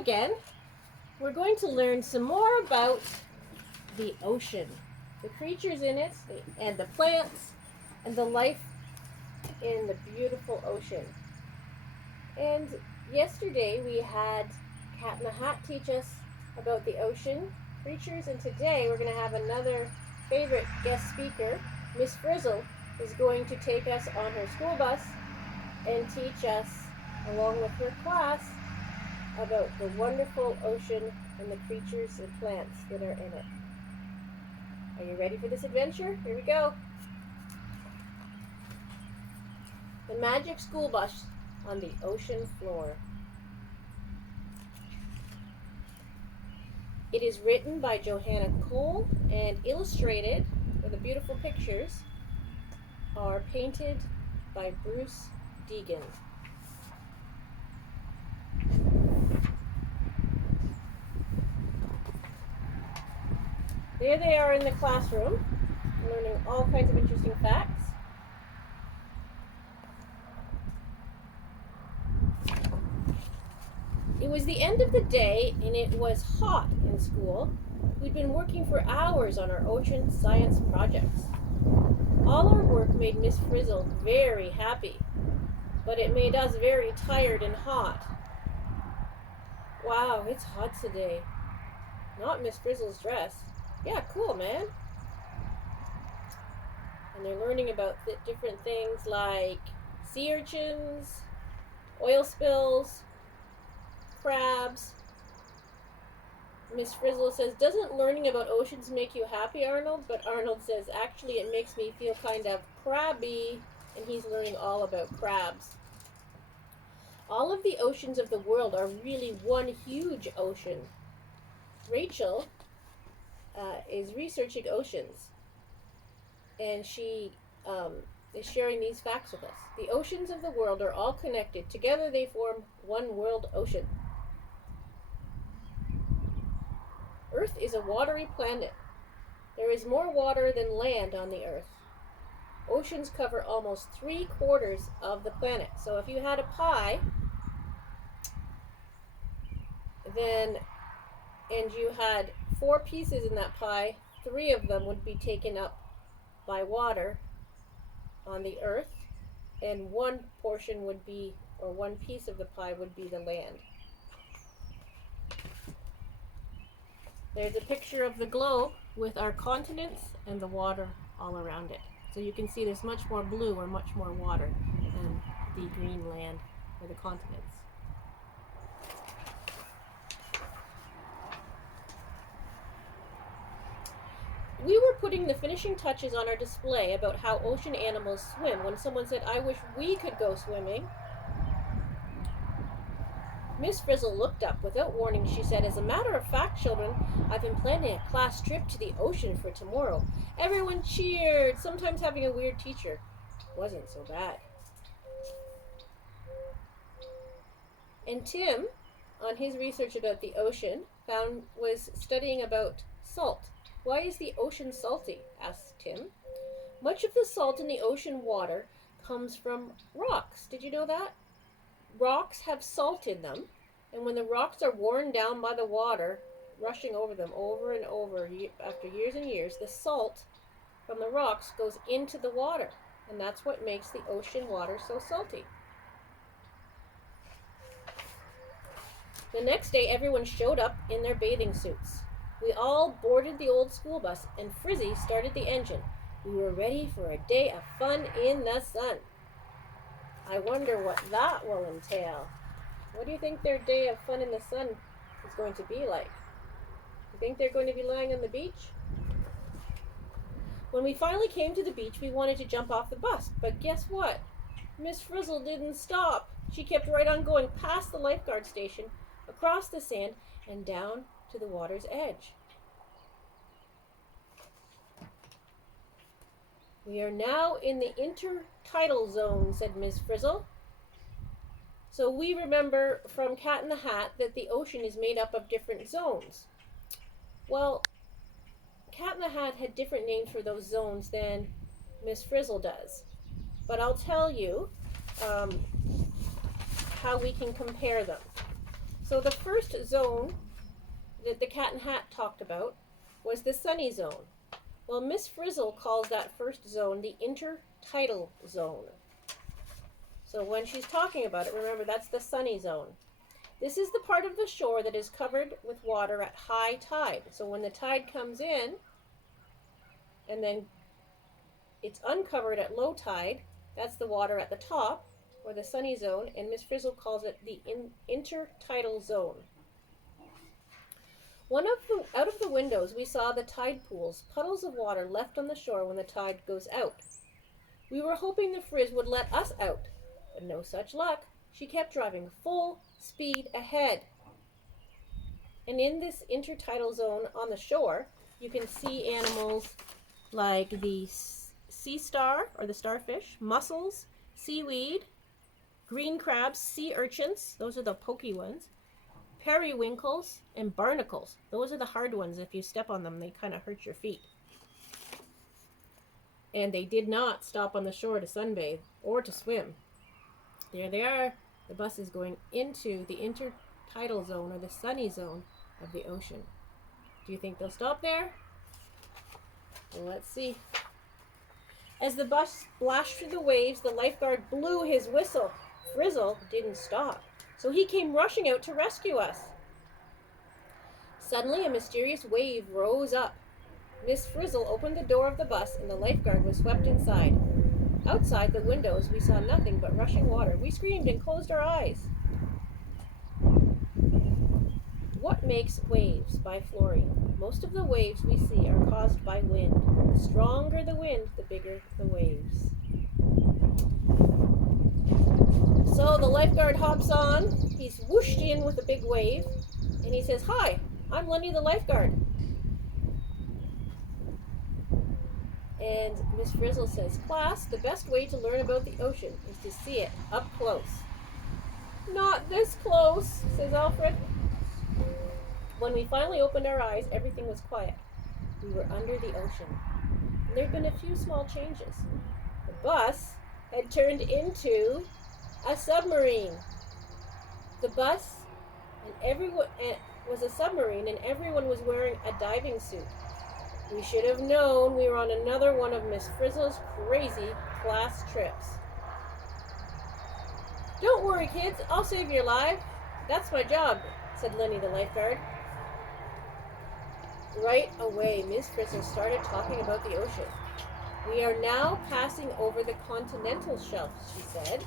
again. We're going to learn some more about the ocean, the creatures in it, and the plants, and the life in the beautiful ocean. And yesterday we had Cat in the Hat teach us about the ocean creatures, and today we're going to have another favorite guest speaker. Miss Frizzle is going to take us on her school bus and teach us, along with her class, about the wonderful ocean and the creatures and plants that are in it. Are you ready for this adventure? Here we go. The Magic School Bus on the Ocean Floor. It is written by Johanna Cole and illustrated, with the beautiful pictures are painted by Bruce Deegan. There they are in the classroom, learning all kinds of interesting facts. It was the end of the day and it was hot in school. We'd been working for hours on our ocean science projects. All our work made Miss Frizzle very happy, but it made us very tired and hot. Wow, it's hot today. Not Miss Frizzle's dress. Yeah, cool, man. And they're learning about different things like sea urchins, oil spills, crabs. Miss Frizzle says, "Doesn't learning about oceans make you happy, Arnold?" But Arnold says, "Actually, it makes me feel kind of crabby," and he's learning all about crabs. All of the oceans of the world are really one huge ocean. Rachel is researching oceans, and she is sharing these facts with us. The oceans of the world are all connected. Together they form one world ocean. Earth is a watery planet. There is more water than land on the Earth. Oceans cover almost 3/4 of the planet. So if you had a pie, and you had 4 pieces in that pie, 3 of them would be taken up by water on the Earth, and 1 portion would be, or 1 piece of the pie would be the land. There's a picture of the globe with our continents and the water all around it. So you can see there's much more blue or much more water than the green land or the continents. We were putting the finishing touches on our display about how ocean animals swim when someone said, "I wish we could go swimming." Miss Frizzle looked up. Without warning, she said, "As a matter of fact, children, I've been planning a class trip to the ocean for tomorrow." Everyone cheered. Sometimes having a weird teacher wasn't so bad. And Tim, on his research about the ocean, was studying about salt. "Why is the ocean salty?" asked Tim. "Much of the salt in the ocean water comes from rocks. Did you know that? Rocks have salt in them, and when the rocks are worn down by the water rushing over them over and over after years and years, the salt from the rocks goes into the water, and that's what makes the ocean water so salty." The next day, everyone showed up in their bathing suits. We all boarded the old school bus, and Frizzy started the engine. We were ready for a day of fun in the sun. I wonder what that will entail. What do you think their day of fun in the sun is going to be like? You think they're going to be lying on the beach? When we finally came to the beach, we wanted to jump off the bus, but guess what? Miss Frizzle didn't stop. She kept right on going past the lifeguard station, across the sand, and down to the water's edge. "We are now in the intertidal zone," said Miss Frizzle. So we remember from Cat in the Hat that the ocean is made up of different zones. Well, Cat in the Hat had different names for those zones than Miss Frizzle does. But I'll tell you how we can compare them. So the first zone that the Cat in Hat talked about was the sunny zone. Well, Miss Frizzle calls that first zone the intertidal zone. So when she's talking about it, remember that's the sunny zone. This is the part of the shore that is covered with water at high tide. So when the tide comes in and then it's uncovered at low tide, that's the water at the top, or the sunny zone, and Miss Frizzle calls it the intertidal zone. Out of the windows, we saw the tide pools, puddles of water left on the shore when the tide goes out. We were hoping the Frizz would let us out, but no such luck. She kept driving full speed ahead. And in this intertidal zone on the shore, you can see animals like the sea star, or the starfish, mussels, seaweed, green crabs, sea urchins, those are the pokey ones, periwinkles, and barnacles. Those are the hard ones. If you step on them, they kind of hurt your feet. And they did not stop on the shore to sunbathe or to swim. There they are. The bus is going into the intertidal zone, or the sunny zone of the ocean. Do you think they'll stop there? Well, let's see. As the bus splashed through the waves, the lifeguard blew his whistle. Frizzle didn't stop, so he came rushing out to rescue us. Suddenly, a mysterious wave rose up. Miss Frizzle opened the door of the bus, and the lifeguard was swept inside. Outside the windows, we saw nothing but rushing water. We screamed and closed our eyes. What Makes Waves by Flory. Most of the waves we see are caused by wind. The stronger the wind, the bigger the waves. So the lifeguard hops on. He's whooshed in with a big wave, and he says, "Hi, I'm Lenny the lifeguard." And Miss Frizzle says, "Class, the best way to learn about the ocean is to see it up close." "Not this close," says Alfred. When we finally opened our eyes, everything was quiet. We were under the ocean. And there had been a few small changes. The bus had turned into a submarine. The bus and everyone was a submarine, and everyone was wearing a diving suit. We should have known we were on another one of Miss Frizzle's crazy class trips. "Don't worry, kids, I'll save your life. That's my job," said Lenny the lifeguard. Right away, Miss Frizzle started talking about the ocean. "We are now passing over the continental shelf," she said.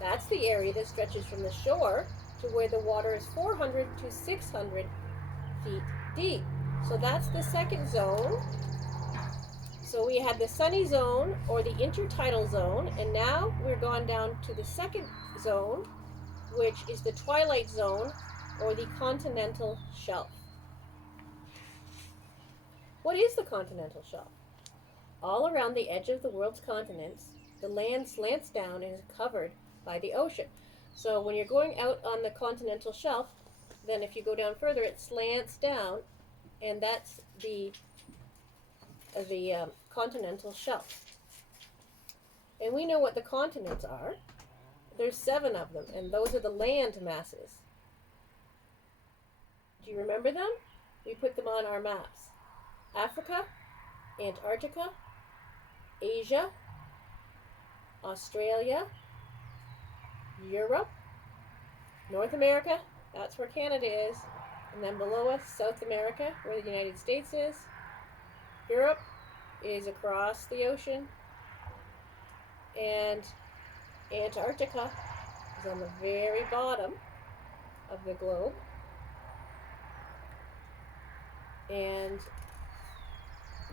"That's the area that stretches from the shore to where the water is 400 to 600 feet deep. So that's the second zone. So we had the sunny zone, or the intertidal zone, and now we're gone down to the second zone, which is the twilight zone, or the continental shelf." What is the continental shelf? All around the edge of the world's continents, the land slants down and is covered by the ocean. So when you're going out on the continental shelf, then if you go down further, it slants down, and that's the continental shelf. And we know what the continents are. There's 7 of them, and those are the land masses. Do you remember them? We put them on our maps. Africa, Antarctica, Asia, Australia, Europe, North America, that's where Canada is, and then below us, South America, where the United States is. Europe is across the ocean, and Antarctica is on the very bottom of the globe. And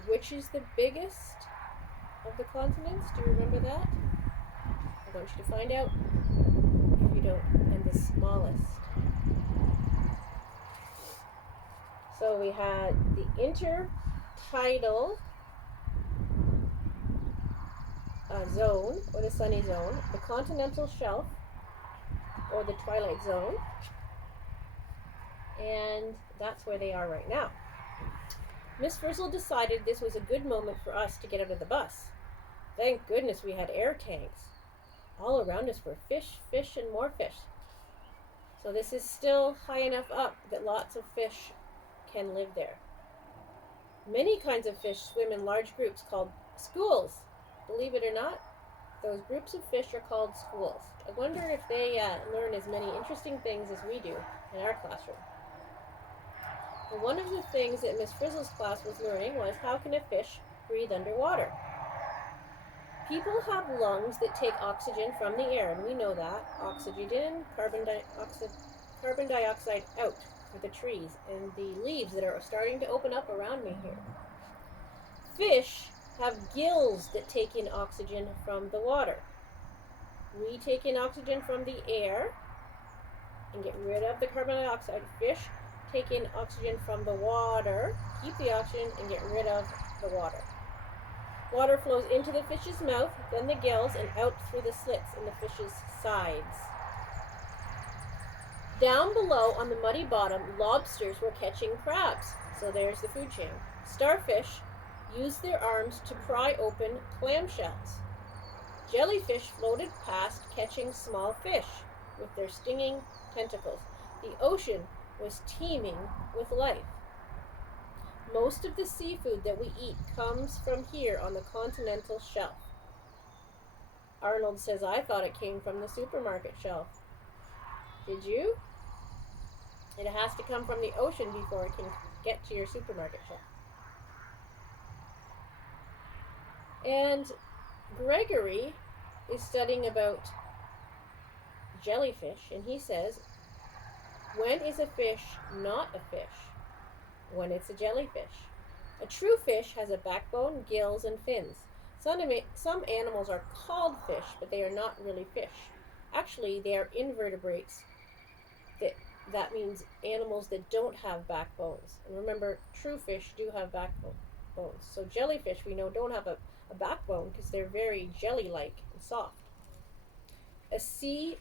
which is the biggest of the continents? Do you remember that? I want you to find out if you don't. And the smallest. So we had the intertidal zone, or the sunny zone, the continental shelf, or the twilight zone, and that's where they are right now. Miss Frizzle decided this was a good moment for us to get out of the bus. Thank goodness we had air tanks. All around us were fish, fish, and more fish. So this is still high enough up that lots of fish can live there. Many kinds of fish swim in large groups called schools. Believe it or not, those groups of fish are called schools. I wonder if they learn as many interesting things as we do in our classroom. And one of the things that Miss Frizzle's class was learning was how can a fish breathe underwater? People have lungs that take oxygen from the air, and we know that. Oxygen in, carbon dioxide out for the trees and the leaves that are starting to open up around me here. Fish have gills that take in oxygen from the water. We take in oxygen from the air and get rid of the carbon dioxide. Fish take in oxygen from the water, keep the oxygen, and get rid of the water. Water flows into the fish's mouth, then the gills, and out through the slits in the fish's sides. Down below on the muddy bottom, lobsters were catching crabs. So there's the food chain. Starfish use their arms to pry open clamshells. Jellyfish floated past catching small fish with their stinging tentacles. The ocean was teeming with life. Most of the seafood that we eat comes from here on the continental shelf. Arnold says, I thought it came from the supermarket shelf. Did you? It has to come from the ocean before it can get to your supermarket shelf. And Gregory is studying about jellyfish, and he says, when is a fish not a fish? When it's a jellyfish. A true fish has a backbone, gills, and fins. Some animals are called fish, but they are not really fish. Actually, they are invertebrates. That means animals that don't have backbones. And remember, true fish do have backbones. So jellyfish, we know, don't have a backbone because they're very jelly-like and soft. A sea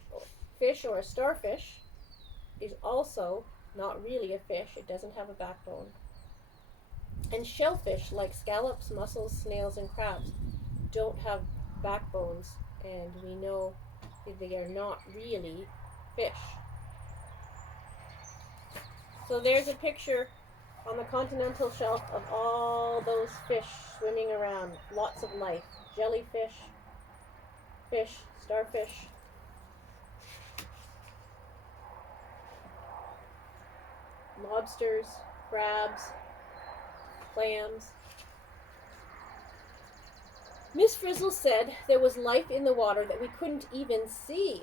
fish or a starfish is also not really a fish. It doesn't have a backbone. And shellfish, like scallops, mussels, snails, and crabs, don't have backbones, and we know that they are not really fish. So there's a picture on the continental shelf of all those fish swimming around. Lots of life. Jellyfish, fish, starfish. Lobsters, crabs, clams. Miss Frizzle said there was life in the water that we couldn't even see.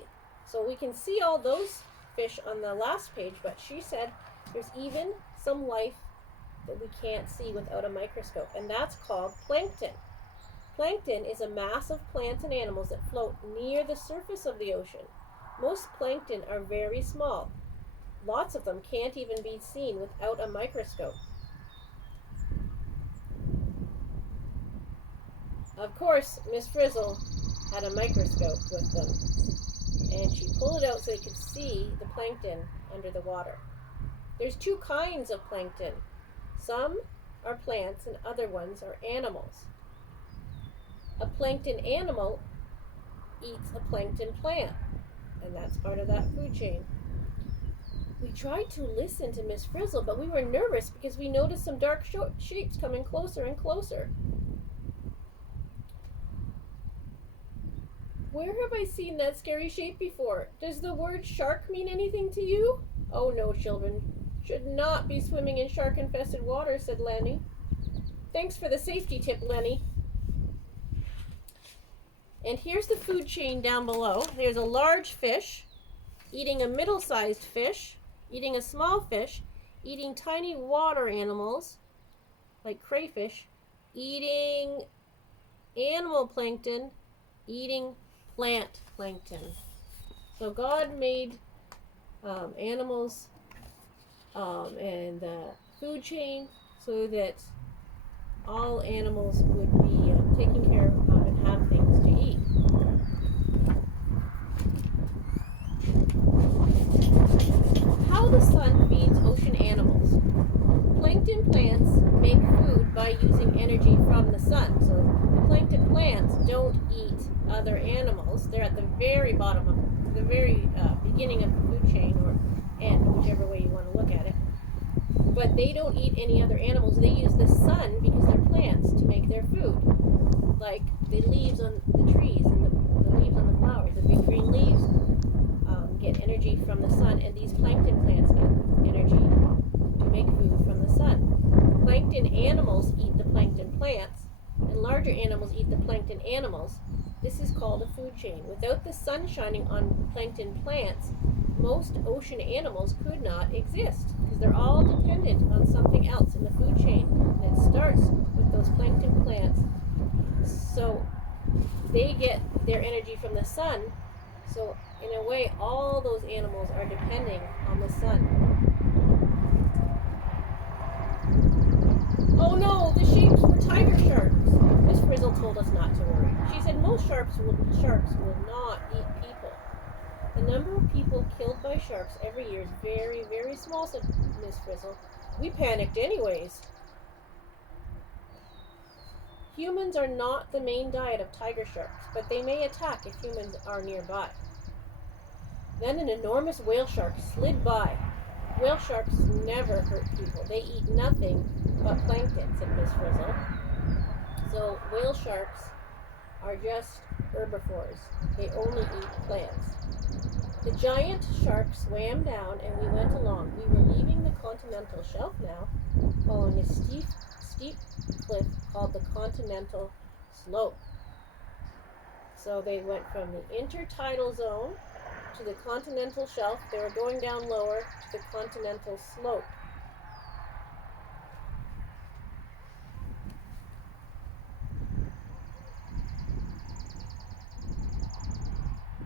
So we can see all those fish on the last page, but she said there's even some life that we can't see without a microscope, and that's called plankton. Plankton is a mass of plants and animals that float near the surface of the ocean. Most plankton are very small. Lots of them can't even be seen without a microscope. Of course, Miss Frizzle had a microscope with them, and she pulled it out so they could see the plankton under the water. There's two kinds of plankton. Some are plants and other ones are animals. A plankton animal eats a plankton plant, and that's part of that food chain. We tried to listen to Miss Frizzle, but we were nervous because we noticed some dark shapes coming closer and closer. Where have I seen that scary shape before? Does the word shark mean anything to you? Oh no, children. Should not be swimming in shark-infested water, said Lenny. Thanks for the safety tip, Lenny. And here's the food chain down below. There's a large fish eating a middle-sized fish, eating a small fish, eating tiny water animals like crayfish, eating animal plankton, eating plant plankton. So God made animals and the food chain so that all animals would be taken care of and have things to eat. How the sun feeds ocean animals. Plankton plants make food by using energy from the sun. So the plankton plants don't eat other animals. They're at the very bottom of the very beginning of the food food chain, or whichever way you want to look at it. But they don't eat any other animals. They use the sun, because they're plants, to make their food. Like the leaves on the trees and the leaves on the flowers, the big green leaves get energy from the sun, and these plankton plants get energy to make food from the sun. Plankton animals eat the plankton plants, and larger animals eat the plankton animals. This is called a food chain. Without the sun shining on plankton plants, most ocean animals could not exist, because they're all dependent on something else in the food chain. And it starts with those plankton plants. So they get their energy from the sun. So in a way, all those animals are depending on the sun. Oh no, the shapes were tiger sharks. Miss Frizzle told us not to worry. She said most sharks will not eat people. The number of people killed by sharks every year is very, very small, said Miss Frizzle. We panicked anyways. Humans are not the main diet of tiger sharks, but they may attack if humans are nearby. Then an enormous whale shark slid by. Whale sharks never hurt people. They eat nothing but plankton, said Miss Frizzle. So whale sharks are just herbivores. They only eat plants. The giant shark swam down, and we went along. We were leaving the continental shelf now, following a steep cliff called the Continental Slope. So they went from the intertidal zone to the continental shelf. They were going down lower to the Continental Slope.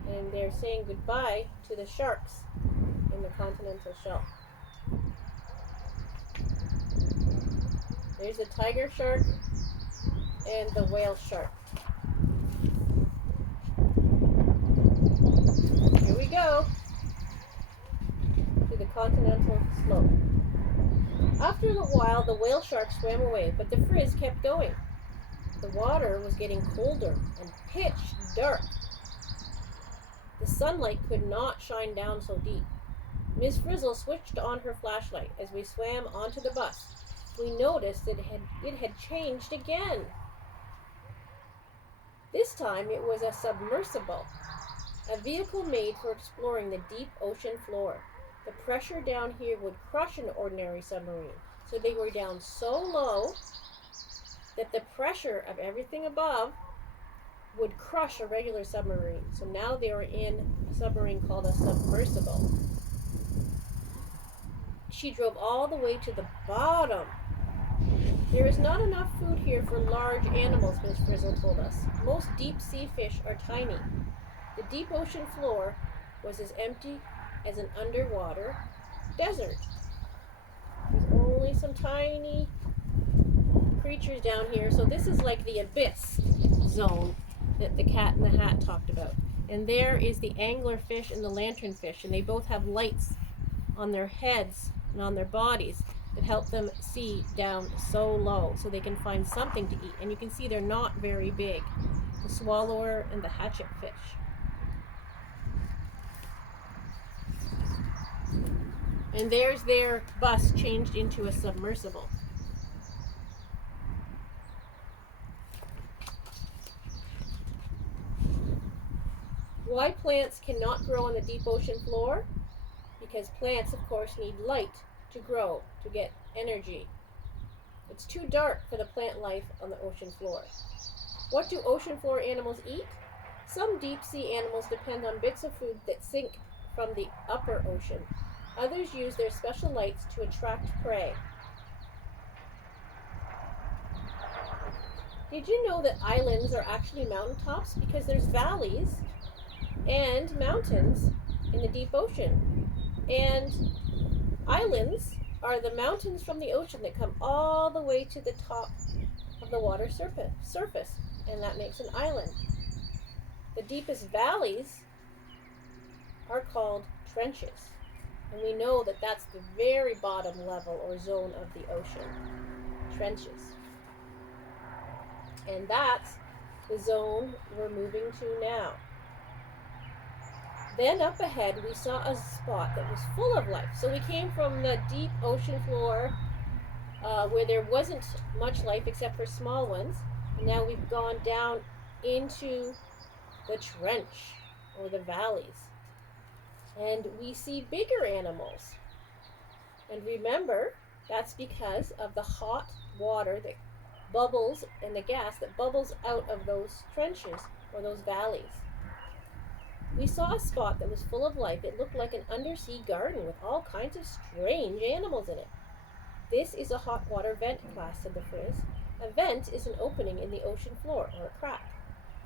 And they're saying goodbye to the sharks in the continental shelf. There's the tiger shark and the whale shark. Here we go to the continental slope. After a while, the whale shark swam away, but the frizz kept going. The water was getting colder and pitch dark. The sunlight could not shine down so deep. Miss Frizzle switched on her flashlight. As we swam onto the bus, we noticed that it had changed again. This time it was a submersible, a vehicle made for exploring the deep ocean floor. The pressure down here would crush an ordinary submarine, so they were down so low that the pressure of everything above would crush a regular submarine. So now they were in a submarine called a submersible. She drove all the way to the bottom. There is not enough food here for large animals, Miss Frizzle told us. Most deep sea fish are tiny. The deep ocean floor was as empty as an underwater desert. There's only some tiny creatures down here. So this is like the abyss zone that the Cat in the Hat talked about. And there is the anglerfish and the lanternfish, and they both have lights on their heads and on their bodies that help them see down so low so they can find something to eat. And you can see they're not very big. The swallower and the hatchetfish. And there's their bus changed into a submersible. Why plants cannot grow on the deep ocean floor? Because plants, of course, need light to grow, to get energy. It's too dark for the plant life on the ocean floor. What do ocean floor animals eat? Some deep sea animals depend on bits of food that sink from the upper ocean. Others use their special lights to attract prey. Did you know that islands are actually mountaintops? Because there's valleys and mountains in the deep ocean. And islands are the mountains from the ocean that come all the way to the top of the water surface, and that makes an island. The deepest valleys are called trenches, and we know that that's the very bottom level or zone of the ocean, trenches. And that's the zone we're moving to now. Then up ahead we saw a spot that was full of life. So we came from the deep ocean floor where there wasn't much life except for small ones. And now we've gone down into the trench or the valleys. And we see bigger animals. And remember, that's because of the hot water that bubbles and the gas that bubbles out of those trenches or those valleys. We saw a spot that was full of life. It looked like an undersea garden with all kinds of strange animals in it. This is a hot water vent, class, said the Frizz. A vent is an opening in the ocean floor, or a crack.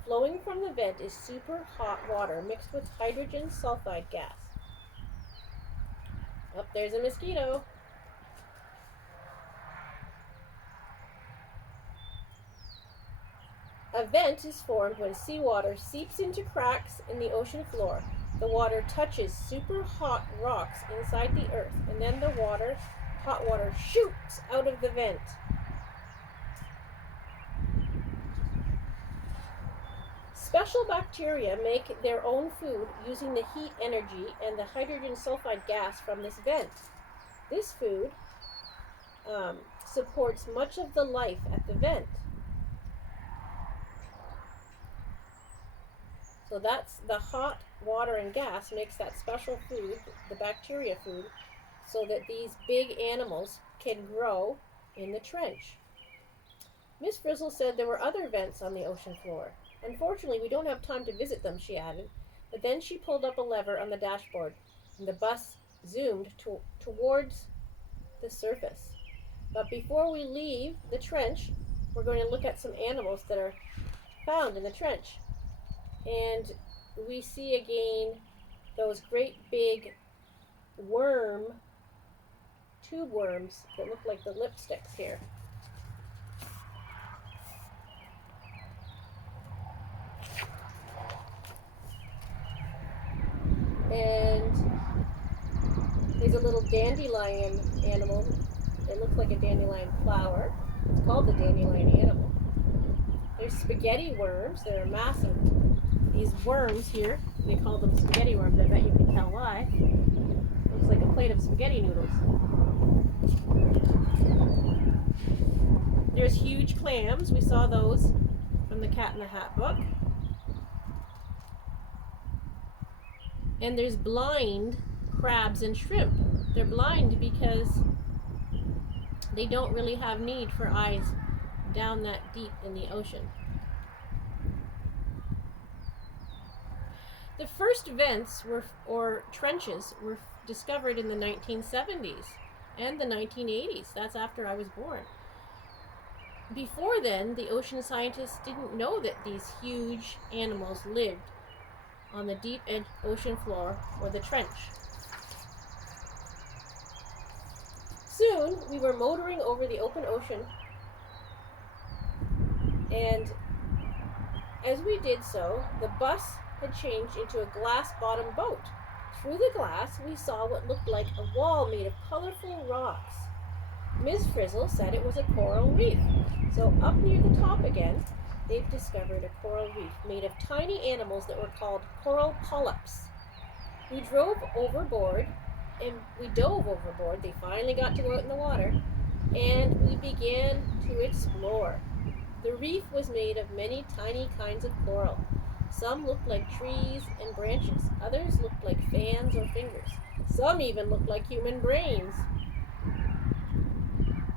Flowing from the vent is super hot water mixed with hydrogen sulfide gas. Oh, there's a mosquito. A vent is formed when seawater seeps into cracks in the ocean floor. The water touches super hot rocks inside the earth, and then the hot water shoots out of the vent. Special bacteria make their own food using the heat energy and the hydrogen sulfide gas from this vent. This food supports much of the life at the vent. So that's the hot water and gas makes that special food, the bacteria food, so that these big animals can grow in the trench. Miss Frizzle said there were other vents on the ocean floor. Unfortunately, we don't have time to visit them, she added. But then she pulled up a lever on the dashboard, and the bus zoomed towards the surface. But before we leave the trench, we're going to look at some animals that are found in the trench. And we see again those great big tube worms that look like the lipsticks here. And there's a little dandelion animal. It looks like a dandelion flower. It's called the dandelion animal. There's spaghetti worms. They're massive. These worms here, they call them spaghetti worms. I bet you can tell why. Looks like a plate of spaghetti noodles. There's huge clams. We saw those from the Cat in the Hat book. And there's blind crabs and shrimp. They're blind because they don't really have need for eyes down that deep in the ocean. The first vents or trenches were discovered in the 1970s and the 1980s. That's after I was born. Before then, the ocean scientists didn't know that these huge animals lived on the deep ocean floor or the trench. Soon, we were motoring over the open ocean, and as we did so, the bus had changed into a glass-bottom boat. Through the glass, we saw what looked like a wall made of colorful rocks. Ms. Frizzle said it was a coral reef. So up near the top again, they've discovered a coral reef made of tiny animals that were called coral polyps. We drove overboard, and we dove overboard. They finally got to go out in the water, and we began to explore. The reef was made of many tiny kinds of coral. Some looked like trees and branches. Others looked like fans or fingers. Some even looked like human brains.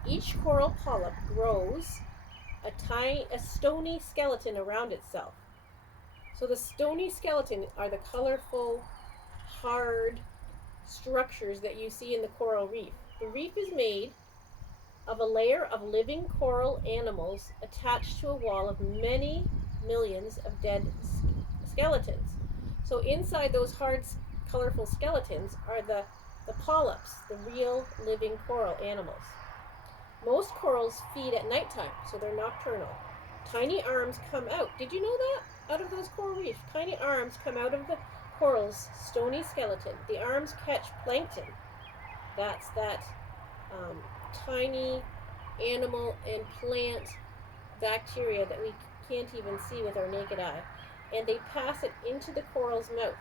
Each coral polyp grows a stony skeleton around itself. So the stony skeleton are the colorful, hard structures that you see in the coral reef. The reef is made of a layer of living coral animals attached to a wall of many millions of dead skeletons. So inside those hard, colorful skeletons are the polyps, the real living coral animals. Most corals feed at nighttime, so they're nocturnal. Tiny arms come out. Did you know that? Out of those coral reefs, tiny arms come out of the coral's stony skeleton. The arms catch plankton. That's that tiny animal and plant bacteria that we can't even see with our naked eye. And they pass it into the coral's mouth.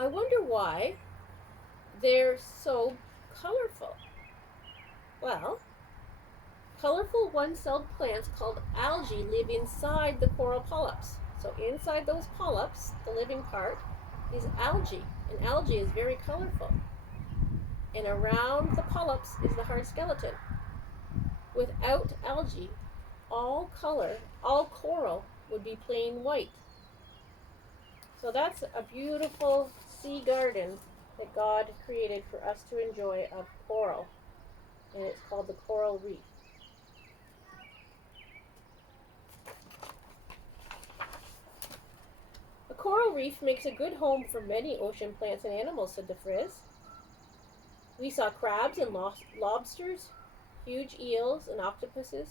I wonder why they're so colorful. Well, colorful one-celled plants called algae live inside the coral polyps. So inside those polyps, the living part, is algae. And algae is very colorful. And around the polyps is the hard skeleton. Without algae, all coral would be plain white. So that's a beautiful sea garden that God created for us to enjoy of coral. And it's called the coral reef. A coral reef makes a good home for many ocean plants and animals, said the Frizz. We saw crabs and lobsters, huge eels and octopuses,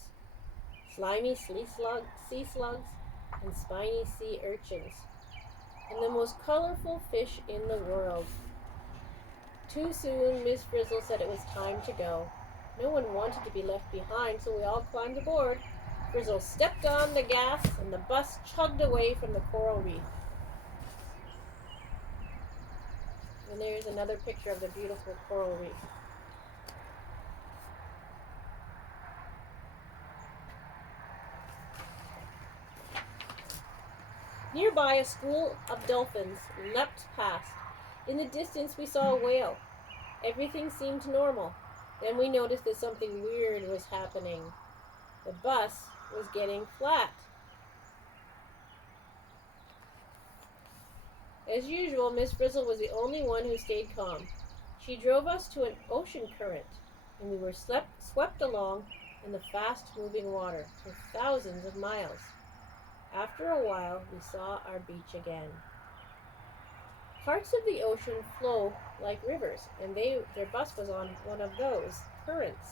slimy sea slugs, and spiny sea urchins, and the most colorful fish in the world. Too soon, Miss Frizzle said it was time to go. No one wanted to be left behind, so we all climbed aboard. Frizzle stepped on the gas, and the bus chugged away from the coral reef. And there's another picture of the beautiful coral reef. Nearby, a school of dolphins leapt past. In the distance, we saw a whale. Everything seemed normal. Then we noticed that something weird was happening. The bus was getting flat. As usual, Miss Frizzle was the only one who stayed calm. She drove us to an ocean current, and we were swept along in the fast-moving water for thousands of miles. After a while, we saw our beach again. Parts of the ocean flow like rivers, and their bus was on one of those currents.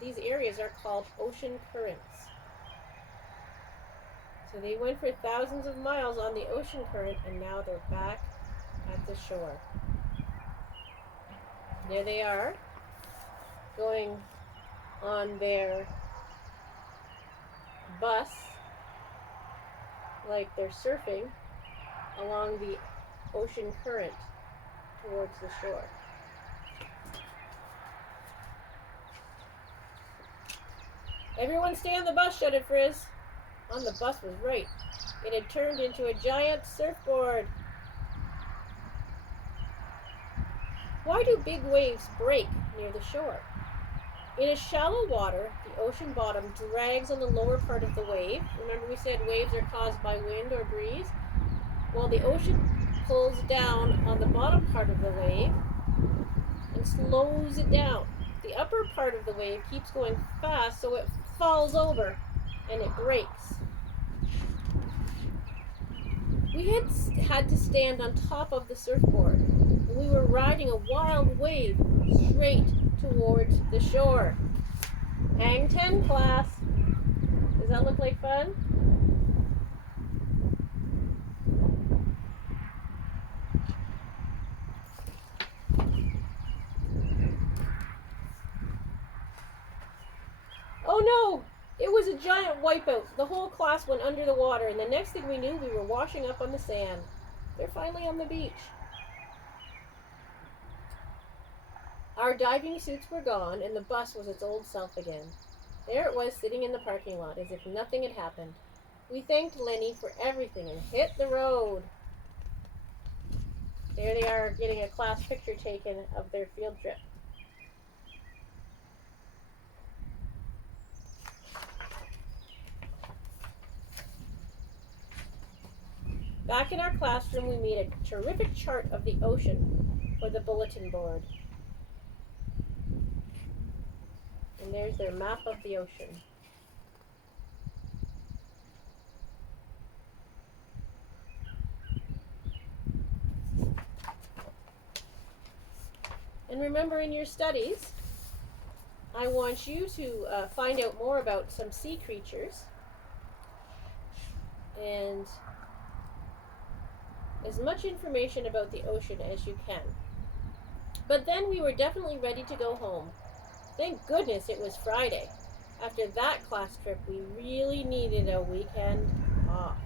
These areas are called ocean currents. So they went for thousands of miles on the ocean current, and now they're back at the shore. There they are, going on their bus like they're surfing along the ocean current towards the shore. Everyone stay on the bus, shouted Frizz. On the bus was right. It had turned into a giant surfboard. Why do big waves break near the shore? In a shallow water, the ocean bottom drags on the lower part of the wave. Remember we said waves are caused by wind or breeze? Well, the ocean pulls down on the bottom part of the wave and slows it down. The upper part of the wave keeps going fast, so it falls over and it breaks. We had to stand on top of the surfboard, and we were riding a wild wave straight towards the shore. Hang 10, class. Does that look like fun? Oh no! It was a giant wipeout. The whole class went under the water, and the next thing we knew, we were washing up on the sand. They're finally on the beach. Our diving suits were gone, and the bus was its old self again. There it was, sitting in the parking lot, as if nothing had happened. We thanked Lenny for everything and hit the road. There they are, getting a class picture taken of their field trip. Back in our classroom, we made a terrific chart of the ocean for the bulletin board. And there's their map of the ocean. And remember, in your studies, I want you to find out more about some sea creatures and as much information about the ocean as you can. But then we were definitely ready to go home. Thank goodness it was Friday. After that class trip, we really needed a weekend off.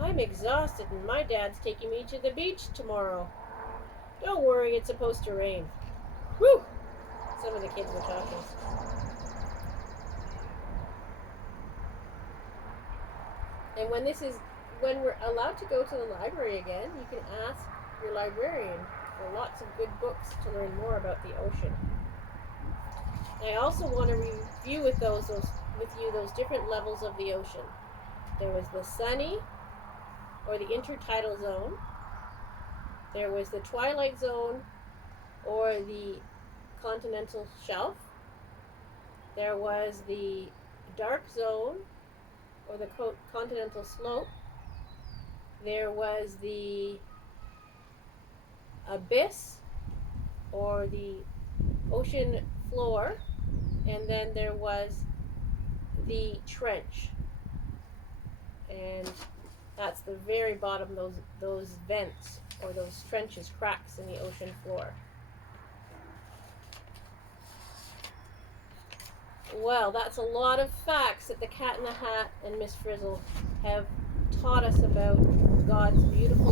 I'm exhausted and my dad's taking me to the beach tomorrow. Don't worry, it's supposed to rain. Whew! Some of the kids were talking. And when we're allowed to go to the library again, you can ask your librarian for lots of good books to learn more about the ocean. I also want to review with you those different levels of the ocean. There was the sunny, or the intertidal zone. There was the twilight zone, or the continental shelf. There was the dark zone, or the continental slope. There was the abyss, or the ocean floor, and then there was the trench, and that's the very bottom, those vents or those trenches, cracks in the ocean floor. Well, that's a lot of facts that the Cat in the Hat and Miss Frizzle have taught us about God's beautiful